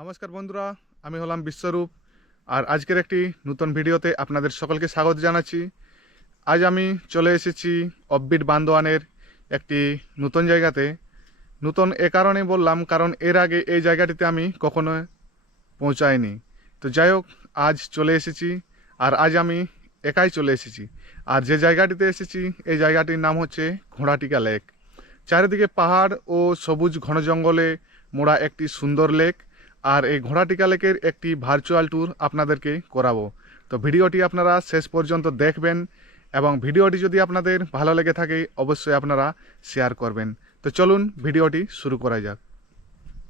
নমস্কার বন্ধুরা, আমি হলাম বিশ্বরূপ, আর আজকের একটি নতুন ভিডিওতে আপনাদের সকলকে স্বাগত জানাচ্ছি। আজ আমি চলে এসেছি অববিট বান্দোয়ানের একটি নতুন জায়গাতে। নতুন এ কারণে বললাম, কারণ এর আগে এই জায়গাটিতে আমি কখনো পৌঁছাইনি। তো যাই হোক, আজ চলে এসেছি, আর আজ আমি একাই চলে এসেছি। আর যে জায়গাটিতে এসেছি, এই জায়গাটির নাম হচ্ছে ঘোড়াটিকা লেক। চারিদিকে পাহাড় ও সবুজ ঘন জঙ্গলে মোড়া একটি সুন্দর লেক। আর এই ঘোড়াটিকা লেকের একটি ভার্চুয়াল ট্যুর আপনাদেরকে করাবো। তো ভিডিওটি আপনারা শেষ পর্যন্ত দেখবেন এবং ভিডিওটি যদি আপনাদের ভালো লেগে থাকে, অবশ্যই আপনারা শেয়ার করবেন। তো চলুন ভিডিওটি শুরু করা যাক।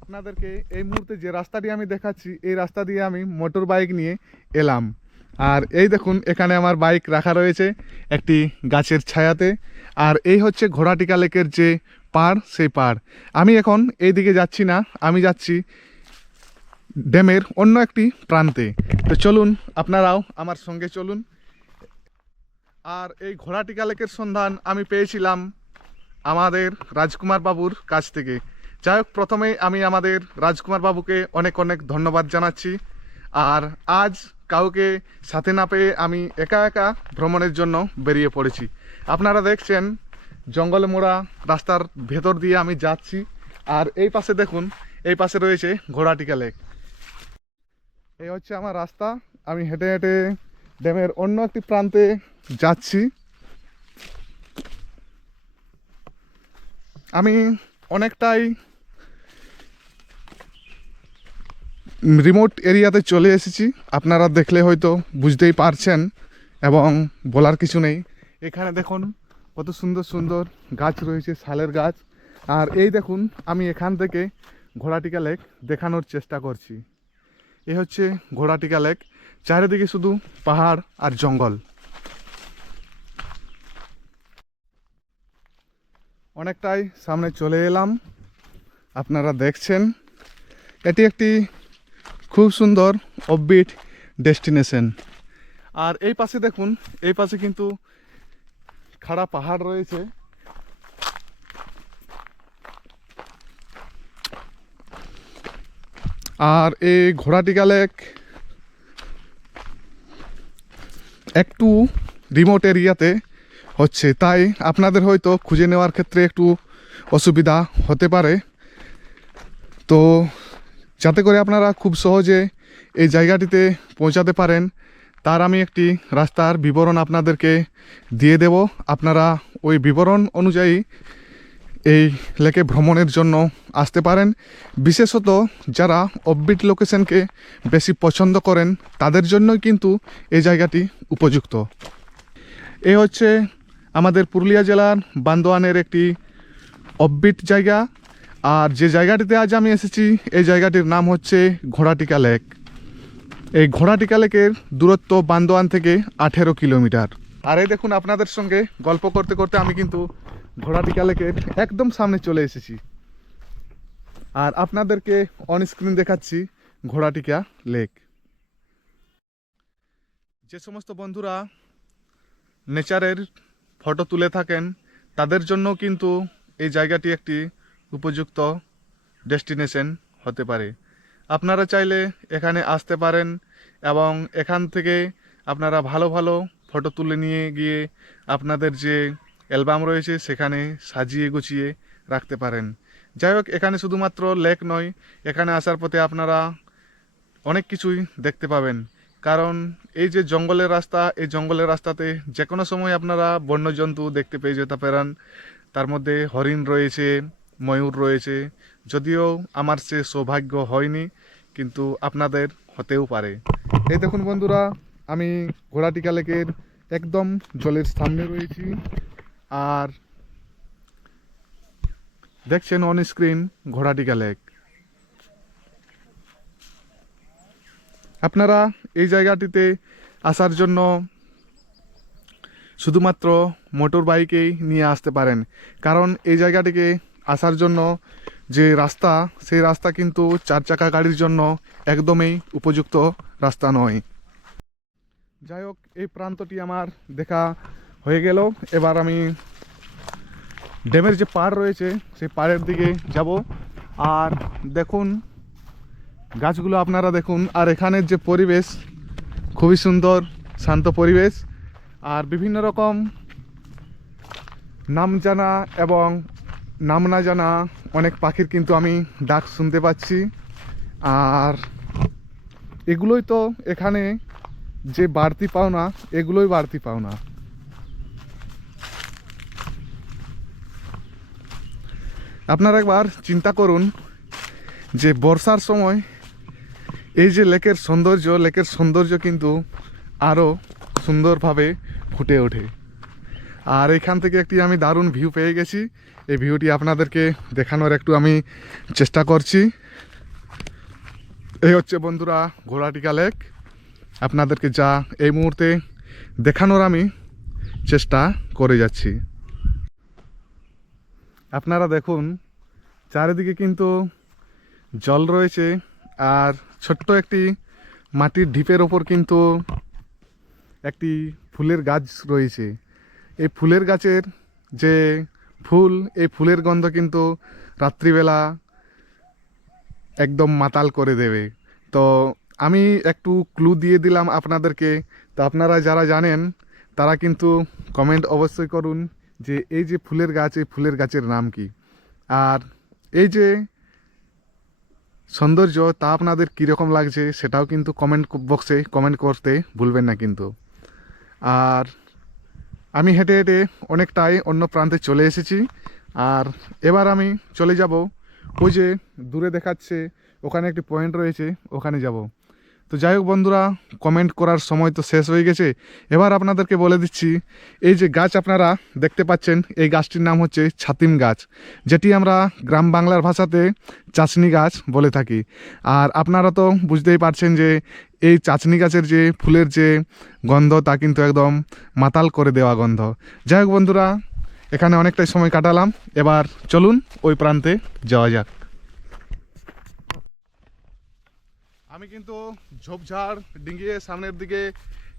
আপনাদেরকে এই মুহূর্তে যে রাস্তাটি আমি দেখাচ্ছি, এই রাস্তা দিয়ে আমি মোটর বাইক নিয়ে এলাম। আর এই দেখুন, এখানে আমার বাইক রাখা রয়েছে একটি গাছের ছায়াতে। আর এই হচ্ছে ঘোড়াটিকা লেকের যে পাড়, সেই পাড়। আমি এখন এই দিকে যাচ্ছি না, আমি যাচ্ছি ড্যামের অন্য একটি প্রান্তে। তো চলুন, আপনারাও আমার সঙ্গে চলুন। আর এই ঘোড়াটিকা লেকের সন্ধান আমি পেয়েছিলাম আমাদের রাজকুমার বাবুর কাছ থেকে। যাই হোক প্রথমেই আমি আমাদের রাজকুমার বাবুকে অনেক অনেক ধন্যবাদ জানাচ্ছি। আর আজ কাউকে সাথে না পেয়ে আমি একা একা ভ্রমণের জন্য বেরিয়ে পড়েছি। আপনারা দেখছেন জঙ্গলে মোড়া রাস্তার ভেতর দিয়ে আমি যাচ্ছি। আর এই পাশে দেখুন, এই পাশে রয়েছে ঘোড়াটিকা লেক এই হচ্ছে আমার রাস্তা। আমি হেঁটে হেঁটে ড্যামের অন্য একটি প্রান্তে যাচ্ছি। আমি অনেকটাই রিমোট এরিয়াতে চলে এসেছি। আপনারা দেখলে হয়তো বুঝতেই পারছেন এবং বলার কিছু নেই। এখানে দেখুন কত সুন্দর সুন্দর গাছ রয়েছে, শালের গাছ। আর এই দেখুন, আমি এখান থেকে ঘোড়াটিকা লেক দেখানোর চেষ্টা করছি। এ হচ্ছে ঘোড়াটিকা লেক। চারিদিকে শুধু পাহাড় আর জঙ্গল। অনেকটাই সামনে চলে এলাম। আপনারা দেখছেন, এটি একটি খুব সুন্দর অববিট ডেস্টিনেশন আর এই পাশে দেখুন, এই পাশে কিন্তু খাড়া পাহাড় রয়েছে। আর এই ঘোড়াটিকা লেক একটু রিমোট এরিয়াতে হচ্ছে। তাই আপনাদের হয়তো খুঁজে নেওয়ার ক্ষেত্রে একটু অসুবিধা হতে পারে। তো যাতে করে আপনারা খুব সহজে এই জায়গাটিতে পৌঁছাতে পারেন, তার আমি একটি রাস্তার বিবরণ আপনাদেরকে দিয়ে দেব। আপনারা ওই বিবরণ অনুযায়ী লেকে ভ্রমণের জন্য আসতে পারেন। বিশেষত যারা অববিট লোকেশনকে বেশি পছন্দ করেন, তাদের জন্যই কিন্তু এই জায়গাটি উপযুক্ত। এ হচ্ছে আমাদের পুরুলিয়া জেলার বান্দোয়ানের একটি অববিট জায়গা। আর যে জায়গাটিতে আজ আমি এসেছি, এই জায়গাটির নাম হচ্ছে ঘোড়াটিকা লেক। এই ঘোড়াটিকা লেকের দূরত্ব বান্দোয়ান থেকে আঠেরো কিলোমিটার। আর এই দেখুন, আপনাদের সঙ্গে গল্প করতে করতে আমি কিন্তু ঘোড়াটিকা লেকের একদম সামনে চলে এসেছি। আর আপনাদেরকে অন স্ক্রিন দেখাচ্ছি ঘোড়াটিকা লেক যে সমস্ত বন্ধুরা নেচারের ফটো তুলে থাকেন, তাদের জন্য কিন্তু এই জায়গাটি একটি উপযুক্ত ডেস্টিনেশন হতে পারে। আপনারা চাইলে এখানে আসতে পারেন এবং এখান থেকে আপনারা ভালো ভালো ফটো তুলে নিয়ে গিয়ে আপনাদের যে অ্যালবাম রয়েছে সেখানে সাজিয়ে গুছিয়ে রাখতে পারেন। যাই হোক, এখানে শুধুমাত্র লেক নয়, এখানে আসার পথে আপনারা অনেক কিছুই দেখতে পাবেন। কারণ এই যে জঙ্গলের রাস্তা, এই জঙ্গলের রাস্তাতে যে কোনো সময় আপনারা বন্যজন্তু দেখতে পেয়ে যেতে পারেন। তার মধ্যে হরিণ রয়েছে, ময়ূর রয়েছে। যদিও আমার সে সৌভাগ্য হয়নি, কিন্তু আপনাদের হতেও পারে। এই দেখুন বন্ধুরা, আমি ঘোড়াটিকা লেকের একদম জলের সামনে রয়েছি। আর দেখছেন অন স্ক্রিন ঘোড়াটিকা লেক আপনারা এই জায়গাটিতে আসার জন্য শুধুমাত্র মোটর বাইকেই নিয়ে আসতে পারেন। কারণ এই জায়গাটিকে আসার জন্য যে রাস্তা, সেই রাস্তা কিন্তু চার চাকা গাড়ির জন্য একদমই উপযুক্ত রাস্তা নয়। যাই হোক, এই প্রান্তটি আমার দেখা হয়ে গেল। এবার আমি ড্যামের যে পাড় রয়েছে, সেই পাড়ের দিকে যাব। আর দেখুন, গাছগুলো আপনারা দেখুন। আর এখানের যে পরিবেশ, খুবই সুন্দর, শান্ত পরিবেশ। আর বিভিন্ন রকম নাম জানা এবং নাম না জানা অনেক পাখির কিন্তু আমি ডাক শুনতে পাচ্ছি। আর এগুলোই তো এখানে যে বাড়তি পাওনা, এগুলোই বাড়তি পাওনা। আপনারা একবার চিন্তা করুন যে বর্ষার সময় এই যে লেকের সৌন্দর্য লেকের সৌন্দর্য কিন্তু আরও সুন্দরভাবে ফুটে ওঠে। আর এখান থেকে একটি আমি দারুণ ভিউ পেয়ে গেছি। এই ভিউটি আপনাদেরকে দেখানোর একটু আমি চেষ্টা করছি। এই হচ্ছে বন্ধুরা ঘোড়াটিকা লেক। আপনাদেরকে যা এই মুহূর্তে দেখানোর আমি চেষ্টা করে যাচ্ছি। আপনারা দেখুন, চারিদিকে কিন্তু জল রয়েছে আর ছোট্ট একটি মাটির ঢিপের ওপর কিন্তু একটি ফুলের গাছ রয়েছে। এই ফুলের গাছের যে ফুল, এই ফুলের গন্ধ কিন্তু রাত্রিবেলা একদম মাতাল করে দেবে। তো আমি একটু ক্লু দিয়ে দিলাম আপনাদেরকে। তো আপনারা যারা জানেন, তারা কিন্তু কমেন্ট অবশ্যই করুন। যে এই যে ফুলের গাছ, এই ফুলের গাছের নাম কি? আর এই যে সৌন্দর্য, তা আপনাদের কীরকম লাগছে সেটাও কিন্তু কমেন্ট বক্সে কমেন্ট করতে ভুলবেন না কিন্তু। আর আমি হেঁটে হেঁটে অনেকটাই অন্য প্রান্তে চলে এসেছি। আর এবার আমি চলে যাব ওই যে দূরে দেখাচ্ছে, ওখানে একটি পয়েন্ট রয়েছে, ওখানে যাব। তো যাই হোক বন্ধুরা কমেন্ট করার সময় তো শেষ হয়ে গেছে। এবার আপনাদেরকে বলে দিচ্ছি, এই যে গাছ আপনারা দেখতে পাচ্ছেন, এই গাছটির নাম হচ্ছে ছাতিম গাছ, যেটি আমরা গ্রাম বাংলার ভাষাতে চাচনি গাছ বলে থাকি। আর আপনারা তো বুঝতেই পারছেন যে, এই চাচনি গাছের যে ফুলের যে গন্ধ, তা কিন্তু একদম মাতাল করে দেওয়া গন্ধ। যাই হোক বন্ধুরা, এখানে অনেকটাই সময় কাটালাম। এবার চলুন ওই প্রান্তে যাওয়া যাক। আমি কিন্তু ঝোপঝাড় ডিঙ্গিয়ে সামনের দিকে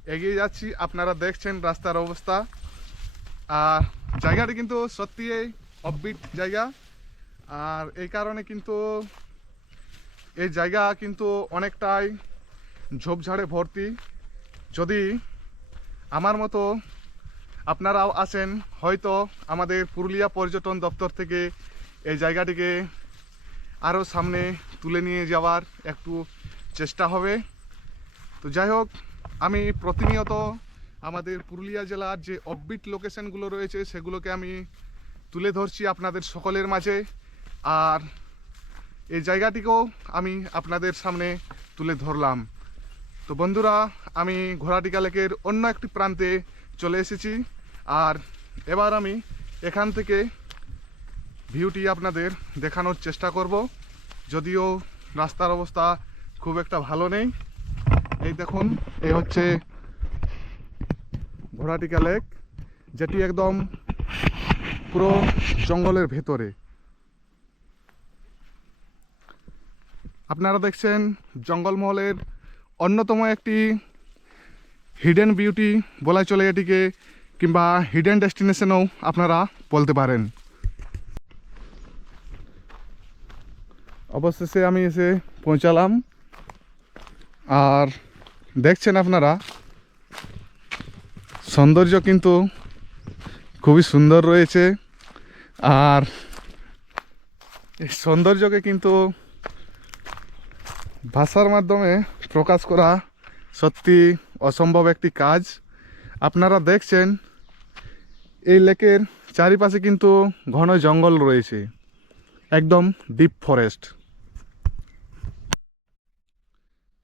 এগিয়ে যাচ্ছি। আপনারা দেখছেন রাস্তার অবস্থা। আর জায়গাটি কিন্তু সত্যি অফবিট জায়গা। আর এই কারণে কিন্তু এই জায়গা কিন্তু অনেকটাই ঝোপঝাড়ে ভর্তি। যদি আমার মতো আপনারাও আসেন হয়তো আমাদের পুরুলিয়া পর্যটন দপ্তর থেকে এই জায়গাটিকে আরও সামনে তুলে নিয়ে যাওয়ার একটু চেষ্টা হবে। তো যাই হোক, আমি প্রতিনিয়ত আমাদের পুরুলিয়া জেলার যে অফবিট লোকেশনগুলো রয়েছে, সেগুলোকে আমি তুলে ধরছি আপনাদের সকলের মাঝে। আর এই জায়গাটিকেও আমি আপনাদের সামনে তুলে ধরলাম। তো বন্ধুরা, আমি ঘোড়াটিকা লেকের অন্য একটি প্রান্তে চলে এসেছি। আর এবার আমি এখান থেকে ভিউটি আপনাদের দেখানোর চেষ্টা করব। যদিও রাস্তার অবস্থা খুব একটা ভালো নেই। এই দেখুন, এই হচ্ছে ঘোড়াটিকা লেক, যেটি একদম পুরো জঙ্গলের ভেতরে। আপনারা দেখছেন জঙ্গলমহলের অন্যতম একটি হিডেন বিউটি বলা চলে এটিকে, কিংবা হিডেন ডেস্টিনেশনও আপনারা বলতে পারেন। অবশেষে আমি এসে পৌঁছালাম। আর দেখছেন আপনারা, সৌন্দর্য কিন্তু খুবই সুন্দর রয়েছে। আর এই সৌন্দর্যকে কিন্তু ভাষার মাধ্যমে প্রকাশ করা সত্যি অসম্ভব একটি কাজ। আপনারা দেখছেন, এই লেকের চারিপাশে কিন্তু ঘন জঙ্গল রয়েছে, একদম ডিপ ফরেস্ট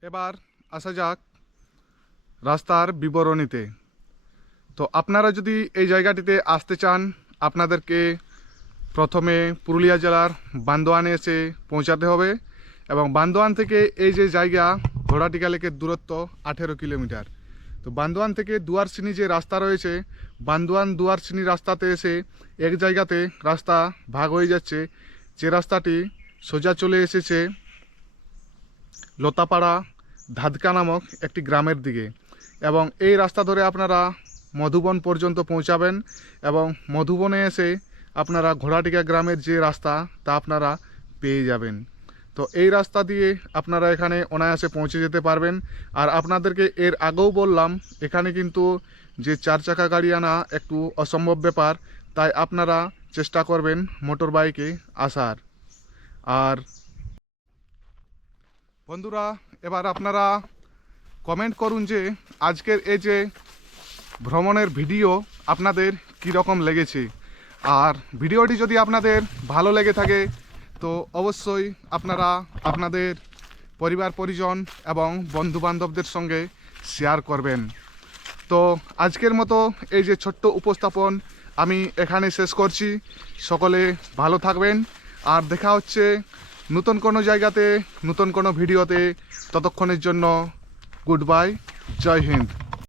এবার আসা যাক রাস্তার বিবরণীতে। তো আপনারা যদি এই জায়গাটিতে আসতে চান, আপনাদেরকে প্রথমে পুরুলিয়া জেলার বান্দোয়ানে এসে পৌঁছাতে হবে এবং বান্দোয়ান থেকে এই যে জায়গা ঘোড়াটিকা লেকের দূরত্ব আঠেরো কিলোমিটার। তো বান্দোয়ান থেকে দুয়ারসিনি যে রাস্তা রয়েছে, বান্দোয়ান দুয়ারসিনি রাস্তাতে এসে এক জায়গাতে রাস্তা ভাগ হয়ে যাচ্ছে। যে রাস্তাটি সোজা চলে এসেছে লতাপাড়া, ধাদকা নামক একটি গ্রামের দিকে। এবং এই রাস্তা ধরে আপনারা মধুবন পর্যন্ত পৌঁছাবেন এবং মধুবনে এসে আপনারা ঘোড়াটিকা গ্রামের যে রাস্তা, তা আপনারা পেয়ে যাবেন। তো এই রাস্তা দিয়ে আপনারা এখানে অনায়াসে পৌঁছে যেতে পারবেন। আর আপনাদেরকে এর আগেও বললাম, এখানে কিন্তু যে চার চাকা গাড়ি আনা একটু অসম্ভব ব্যাপার, তাই আপনারা চেষ্টা করবেন মোটর বাইকে আসার। আর বন্ধুরা, এবার আপনারা কমেন্ট করুন যে আজকের এই যে ভ্রমণের ভিডিও আপনাদের কীরকম লেগেছে। আর ভিডিওটি যদি আপনাদের ভালো লেগে থাকে, তো অবশ্যই আপনারা আপনাদের পরিবার, পরিজন এবং বন্ধুবান্ধবদের সঙ্গে শেয়ার করবেন। তো আজকের মতো এই যে ছোট্ট উপস্থাপন আমি এখানে শেষ করছি। সকলে ভালো থাকবেন। আর দেখা হচ্ছে নতুন কোনো জায়গাতে নতুন কোনো ভিডিওতে ততক্ষণের জন্য গুড বাই জয় হিন্দ।